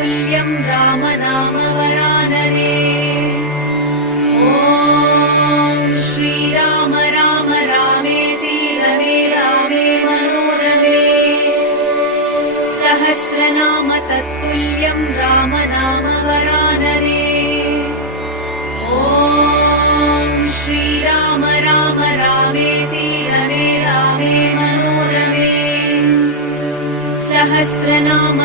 तत्तुल्यं रामनामवरानने। ॐ श्रीराम राम रामेति रमे रामे मनोरमे। सहस्रनाम तत्तुल्यं रामनामवरानने। ॐ श्रीराम राम रामेति रमे रामे मनोरमे। सहस्रनाम